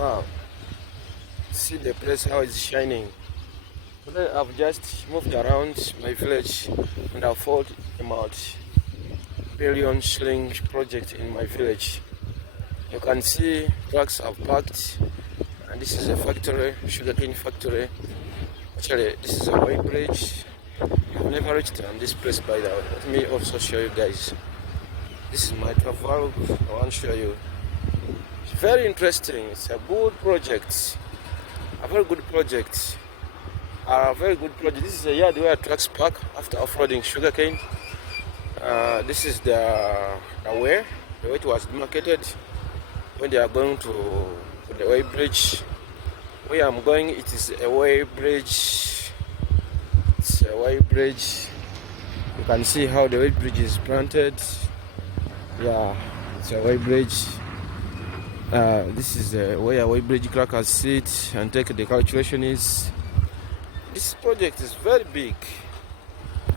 Wow, see the place how it's shining. Today I've just moved around my village and I've found a multi-billion shilling project in my village. You can see trucks have parked, and this is a factory, sugarcane factory. Actually, this is a white bridge. I've never reached on this place by the way. Let me also show you guys. This is my travel. I want to show you. It's very interesting. It's a good project. A very good project. A very good project. This is a yard where trucks park after offloading sugarcane. This is the way it was demarcated when they are going to the way bridge. Where I'm going, it is a way bridge. It's a way bridge. You can see how the way bridge is planted. Yeah, it's a way bridge. This is where a way bridge crackers sit and take the calculation is. This project is very big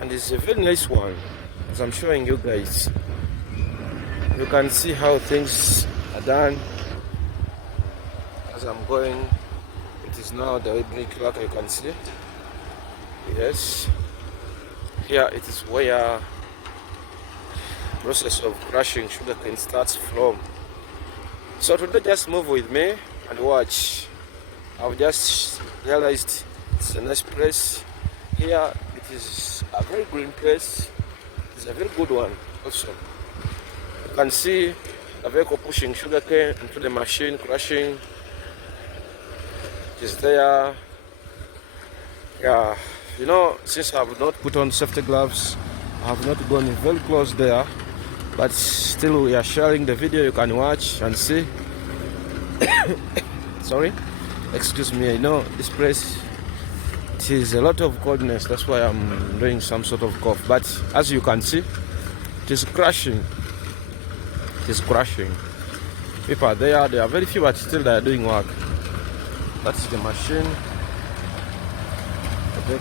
and it's a very nice one, as I'm showing you guys. You can see how things are done. As I'm going, it is now the way bridge cracker, you can see. Yes, here it is where process of crushing sugarcane starts from. So today just move with me and watch. I've just realized it's a nice place. Here it is a very green place. It's a very good one also. You can see a vehicle pushing sugarcane into the machine, crushing. It is there. Yeah, you know, since I have not put on safety gloves, I have not gone very close there. But still we are sharing the video, you can watch and see. Sorry, excuse me, I know this place, it is a lot of coldness, that's why I'm doing some sort of cough. But as you can see, it is crashing. It is crashing. People are there, they are very few, but still they are doing work. That's the machine. The